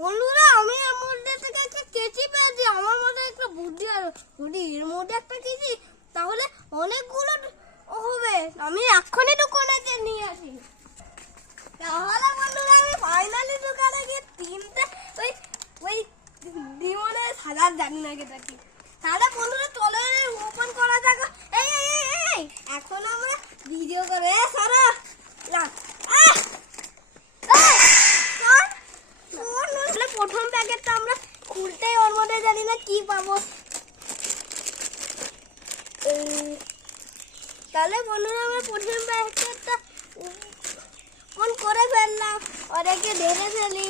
বন্ধুরা, আমি এর মধ্যে থেকে একটা কেচি পেয়েছি। আমার মধ্যে একটা বুদ্ধি আরও যদি এর মধ্যে একটা কেচি, তাহলে অনেকগুলো হবে। আমি এক্ষুনি দোকানে নিয়ে আসি। তাহলে বন্ধুরা, আমি ফাইনালি দোকানে গিয়ে তিনটে ওই ওই ডিমনের সাজার জানি না কেটা কি। তাহলে বন্ধুরা, চলো ওপেন করা যাক। কি পাবো তাহলে বন্ধুরা, আমরা প্রথম প্যাকেটটা ফোন করে ফেললাম? ওদেরকে ধরে ফেলি।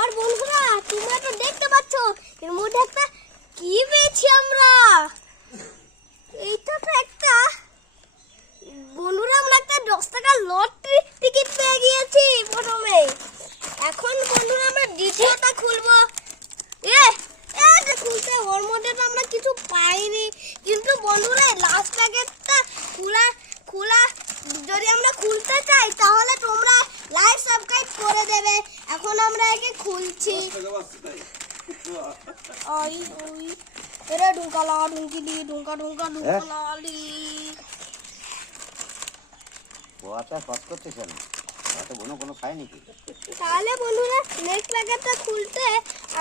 আর বন্ধুরা, তোমরা তো দেখতে পাচ্ছ, এর মধ্যে একটা কি পেয়েছি আমরা? এইটা তো একটা বন্ধুরা, আমরা একটা দশ টাকার লটারি টিকিট পেয়ে গিয়েছি প্রথমে এখন বন্ধুরা আমরা দ্বিতীয়টা খুলবো এ এটা খুলতে ওর মধ্যে তো আমরা কিছু পাইনি কিন্তু বন্ধুরা লাস্ট প্যাকেটটা খোলা খোলা যদি আমরা খুলতে চাই তাহলে তোমরা লাইক সাবস্ক্রাইব করে দেবে। এখন আমরা একে খুলছি। ওই ওই। এরে ঢুকালা ঢুকিলি ঢুকা ঢুকা ঢুকালি পোয়াটা কষ্ট করছে কেন এত কোনো কোনো খায় নাকি? তাহলে বন্ধুরা নেক্সট প্যাকেটটা খুলতে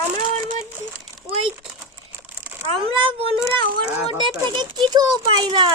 আমরা ওর মধ্যে ওই আমরা বন্ধুরা ওর হ্যাঁ, মধ্যে থেকে কিছু পাই না।